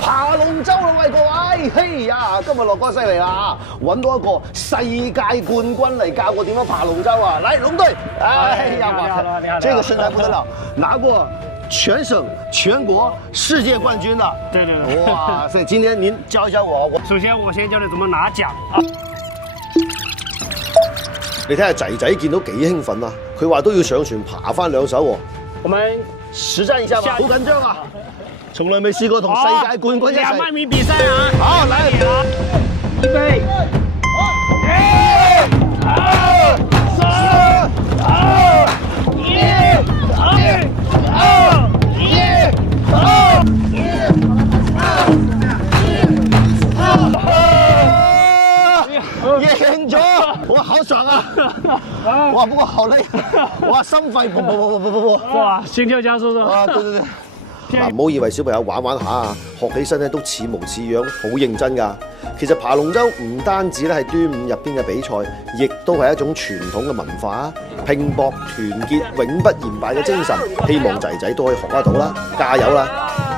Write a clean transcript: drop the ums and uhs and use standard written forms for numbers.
爬龍舟啦喂各位，嘿呀，今日樂哥犀利啦，揾到一個世界冠軍嚟教我點樣爬龍舟啊！嚟龍隊，哎呀，哇，這個身材不得了，拿過全省、全國、世界冠軍的。對對對。哇，所以今天您教一教我。首先我先教你怎麼拿槳啊。你睇下仔仔見到幾興奮啊！佢話都要上船爬翻兩手喎。我們實戰一下吧，好緊張啊！從來未試過同世界冠軍一齊。2萬米比賽啊！好，來，預備，贏咗！哇，好爽啊！哇，不過好累，哇，心肺噗噗噗噗噗噗！哇，心跳加速是吧？啊，對對對。嗱，唔好以為小朋友玩玩下啊，學起身咧都似模似樣，好認真㗎。其實爬龍舟唔單止咧係端午入邊嘅比賽，亦都係一種傳統嘅文化啊！拼搏、團結、永不言敗嘅精神，希望仔仔都可以學得到啦！加油啦！